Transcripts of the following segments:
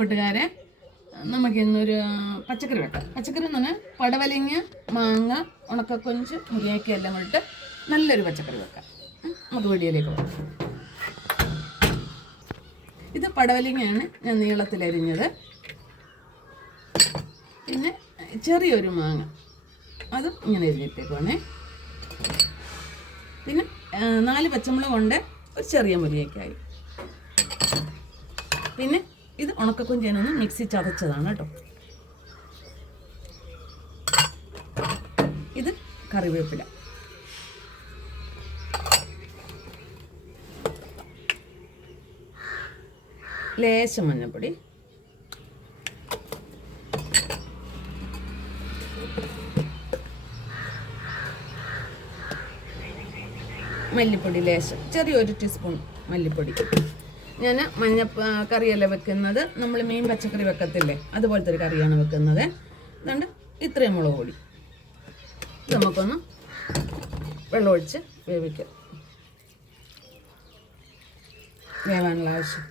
കൂട്ടുകാരെ നമുക്ക് ഇന്നൊരു പച്ചക്കറി വെക്കാം. പച്ചക്കറി എന്ന് പറഞ്ഞാൽ പടവലിങ്ങ മാങ്ങ ഉണക്കക്കൊഞ്ച് മുരിയാക്കി എല്ലാം കൂടിയിട്ട് നല്ലൊരു പച്ചക്കറി വെക്കാം. നമുക്ക് വീഡിയോയിലേക്ക് വെക്കാം ഇത് പടവലിങ്ങയാണ് ഞാൻ നീളത്തിലരിഞ്ഞത് പിന്നെ ചെറിയൊരു മാങ്ങ. അതും ഇങ്ങനെ എരിഞ്ഞിട്ടേക്കുവാണേ പിന്നെ നാല് പച്ചമുളക് കൊണ്ട് ഒരു ചെറിയ മുരിങ്ങയ്ക്കായി. പിന്നെ ഇത് ഉണക്കക്കൊഞ്ചേനൊന്ന് മിക്സി ചതച്ചതാണ് കേട്ടോ. ഇത് കറിവേപ്പില. ലേശം മഞ്ഞൾപ്പൊടി. മല്ലിപ്പൊടി ലേശം. ചെറിയൊരു ടീസ്പൂൺ മല്ലിപ്പൊടി. ഞാൻ മഞ്ഞ കറിയല്ല വെക്കുന്നത്. നമ്മൾ മീൻ പച്ചക്കറി വെക്കത്തില്ലേ? അതുപോലത്തെ ഒരു കറിയാണ് വെക്കുന്നത്. അതുകൊണ്ട് ഇത്രയും മുളക് പൊടി. ഇത് നമുക്കൊന്ന് വെള്ളമൊഴിച്ച് വേവിക്കാം. വേവാനുള്ള ആവശ്യം.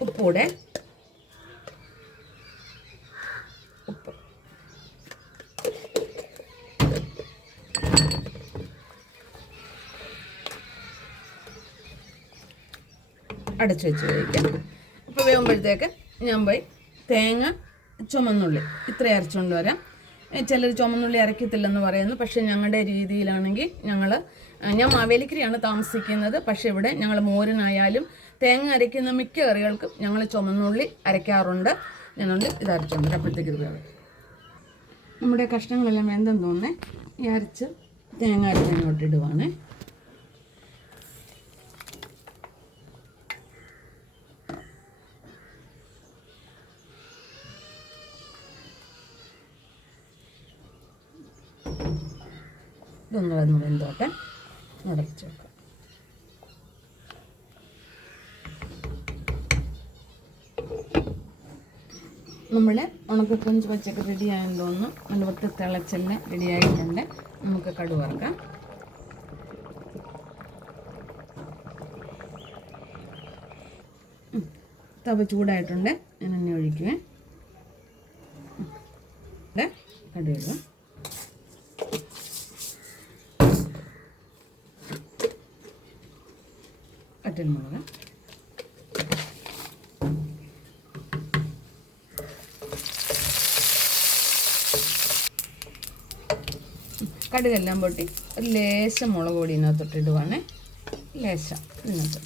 ഉപ്പൂടെ അടച്ചു വെച്ച് കഴിക്കാം അപ്പോൾ വേകുമ്പോഴത്തേക്ക് ഞാൻ പോയി തേങ്ങ ചുമന്നുള്ളി. ഇത്ര അരച്ചുകൊണ്ട് വരാം. ചിലർ ചുമന്നുള്ളി അരക്കത്തില്ലെന്ന് പറയുന്നു. പക്ഷേ ഞങ്ങളുടെ രീതിയിലാണെങ്കിൽ ഞങ്ങൾ ഞാൻ മാവേലിക്കരയാണ് താമസിക്കുന്നത്. പക്ഷേ ഇവിടെ ഞങ്ങൾ മോരനായാലും തേങ്ങ അരയ്ക്കുന്ന മിക്ക കറികൾക്കും ഞങ്ങൾ ചുമന്നുള്ളി അരയ്ക്കാറുണ്ട്. ഞാനുണ്ട് ഇത് അരച്ചുകൊണ്ട് അപ്പോഴത്തേക്ക് ഇത് വേണം നമ്മുടെ കഷ്ണങ്ങളെല്ലാം വെന്തെന്ന് തോന്നേ ഈ അരച്ച് തേങ്ങ അരച്ച് ഇതൊന്ന് വന്ന് വെന്തോട്ടെ അടച്ചു വെക്കാം. നമ്മൾ ഉണക്കക്കൊഞ്ച് പച്ചക്ക് റെഡി ആയെന്ന് നല്ല ഒട്ട് തിളച്ചെല്ലാം റെഡി ആയിട്ടുണ്ട്. നമുക്ക് കടുക് തവ ചൂടായിട്ടുണ്ട്. ഞാൻ എണ്ണ ഒഴിക്കുവേ. കടുവ വറ്റൽമുളക് കടുകെല്ലാം പൊട്ടി. ഒരു ലേശം മുളക് പൊടി ഇതിനകത്തോട്ട് ഇടുവാണേ ലേശം ഇതിനകത്ത്.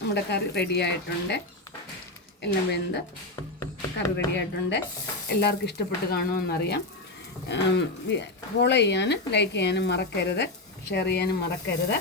നമ്മുടെ കറി റെഡിയായിട്ടുണ്ട് എല്ലാം വെന്ത്. കറി റെഡി ആയിട്ടുണ്ട്. എല്ലാവർക്കും ഇഷ്ടപ്പെട്ട് കാണുമെന്നറിയാം. ഫോളോ ചെയ്യാനും ലൈക്ക് ചെയ്യാനും മറക്കരുത്. ഷെയർ ചെയ്യാനും മറക്കരുത്.